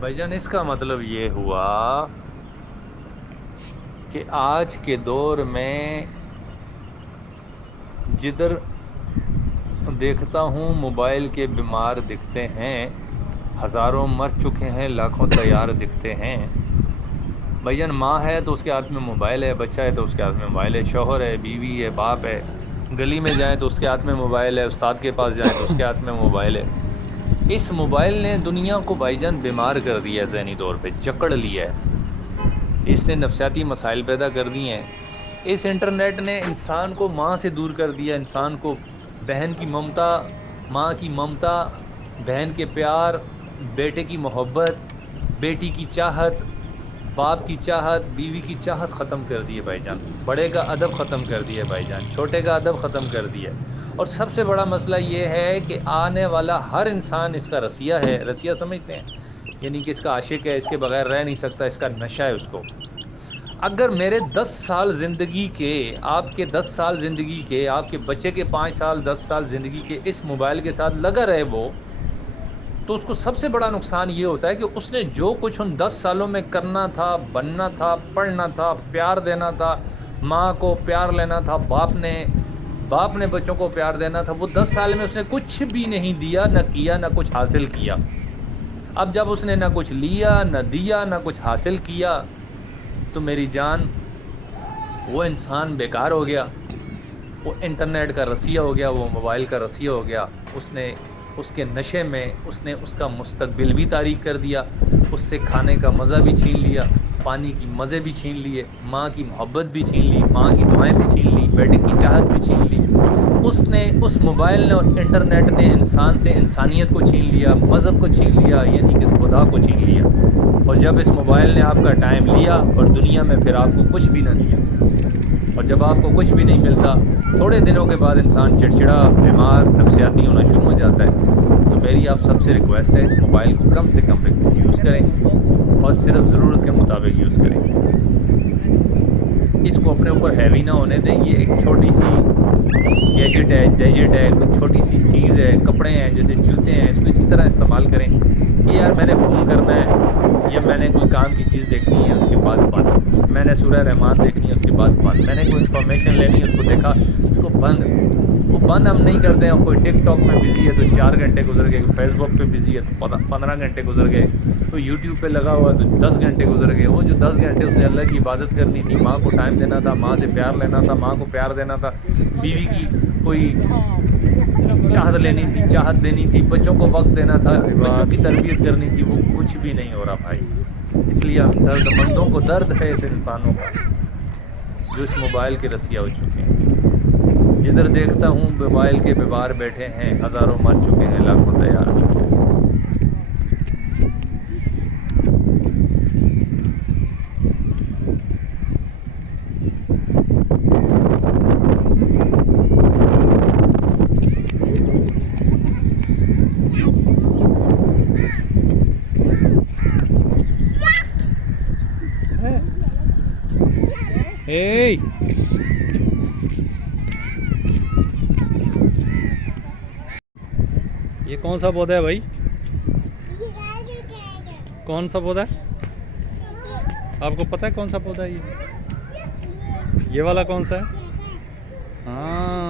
بھائی جان اس کا مطلب یہ ہوا کہ آج کے دور میں جدھر دیکھتا ہوں موبائل کے بیمار دکھتے ہیں، ہزاروں مر چکے ہیں، لاکھوں تیار دکھتے ہیں۔ بھائی جان ماں ہے تو اس کے ہاتھ میں موبائل ہے، بچہ ہے تو اس کے ہاتھ میں موبائل ہے، شوہر ہے، بیوی ہے، باپ ہے، گلی میں جائیں تو اس کے ہاتھ میں موبائل ہے، استاد کے پاس جائیں تو اس کے ہاتھ میں موبائل ہے۔ اس موبائل نے دنیا کو بھائی جان بیمار کر دیا ہے، ذہنی طور پہ جکڑ لیا ہے، اس نے نفسیاتی مسائل پیدا کر دیے ہیں۔ اس انٹرنیٹ نے انسان کو ماں سے دور کر دیا، انسان کو بہن کی ممتا، ماں کی ممتا، بہن کے پیار، بیٹے کی محبت، بیٹی کی چاہت، باپ کی چاہت، بیوی کی چاہت ختم کر دی ہے بھائی جان۔ بڑے کا ادب ختم کر دیا ہے بھائی جان، چھوٹے کا ادب ختم کر دیا ہے۔ اور سب سے بڑا مسئلہ یہ ہے کہ آنے والا ہر انسان اس کا رسیہ ہے، رسیہ سمجھتے ہیں، یعنی کہ اس کا عاشق ہے، اس کے بغیر رہ نہیں سکتا، اس کا نشہ ہے اس کو۔ اگر میرے 10 سال زندگی کے، آپ کے 10 سال زندگی کے، آپ کے بچے کے 5 سال 10 سال زندگی کے اس موبائل کے ساتھ لگا رہے وہ، تو اس کو سب سے بڑا نقصان یہ ہوتا ہے کہ اس نے جو کچھ ان 10 سالوں میں کرنا تھا، بننا تھا، پڑھنا تھا، پیار دینا تھا، ماں کو پیار لینا تھا، باپ نے بچوں کو پیار دینا تھا، وہ 10 سال میں اس نے کچھ بھی نہیں دیا، نہ کیا، نہ کچھ حاصل کیا۔ اب جب اس نے نہ کچھ لیا، نہ دیا، نہ کچھ حاصل کیا، تو میری جان وہ انسان بیکار ہو گیا، وہ انٹرنیٹ کا رسیہ ہو گیا، وہ موبائل کا رسیہ ہو گیا۔ اس نے اس کے نشے میں اس نے اس کا مستقبل بھی تاریک کر دیا، اس سے کھانے کا مزہ بھی چھین لیا، پانی کی مزے بھی چھین لیے، ماں کی محبت بھی چھین لی، ماں کی دعائیں بھی چھین لی، بیٹے کی چاہت بھی چھین لی۔ اس موبائل نے اور انٹرنیٹ نے انسان سے انسانیت کو چھین لیا، مذہب کو چھین لیا، یعنی کہ اس خدا کو چھین لیا۔ اور جب اس موبائل نے آپ کا ٹائم لیا اور دنیا میں پھر آپ کو کچھ بھی نہ دیا، اور جب آپ کو کچھ بھی نہیں ملتا، تھوڑے دنوں کے بعد انسان چڑچڑا، بیمار، نفسیاتی ہونا شروع ہو جاتا ہے۔ تو میری آپ سب سے ریکویسٹ ہے، اس موبائل کو کم سے کم یوز کریں اور صرف ضرورت کے مطابق یوز کریں۔ اس کو اپنے اوپر ہیوی نہ ہونے دیں۔ یہ ایک چھوٹی سی گیجٹ ہے، کوئی چھوٹی سی چیز ہے، کپڑے ہیں، جیسے جوتے ہیں، اس کو اسی طرح استعمال کریں کہ یار میں نے فون کرنا ہے، یا میں نے کوئی کام کی چیز دیکھنی ہے، اس کے بعد بات، میں نے سورہ رحمان دیکھنی ہے، اس کے بعد بات، میں نے کوئی انفارمیشن لینی ہے، اس کو دیکھا، اس کو بند۔ وہ بند ہم نہیں کرتے ہیں۔ کوئی ٹک ٹاک میں بزی ہے تو 4 گھنٹے گزر گئے، کوئی فیس بک پہ بزی ہے تو 15 گھنٹے گزر گئے، کوئی یوٹیوب پہ لگا ہوا تو 10 گھنٹے گزر گئے۔ وہ جو 10 گھنٹے اس نے اللہ کی عبادت کرنی تھی، ماں کو ٹائم دینا تھا، ماں سے پیار لینا تھا، ماں کو پیار دینا تھا، بیوی کی کوئی چاہت لینی تھی، چاہت دینی تھی، بچوں کو وقت دینا تھا، بچوں کی تربیت کرنی تھی، وہ کچھ بھی نہیں ہو رہا بھائی۔ اس لیے ہم درد مندوں کو درد ہے اس انسانوں کا جو اس موبائل کے رسیہ ہو چکے ہیں۔ جدھر دیکھتا ہوں موبائل کے بیمار بیٹھے ہیں، ہزاروں مر چکے ہیں، لاکھوں تیار بیٹھے ہیں۔ یہ کون سا پودا ہے بھائی؟ کون سا پودا ہے؟ آپ کو پتہ ہے کون سا پودا ہے یہ والا کون سا ہے؟ ہاں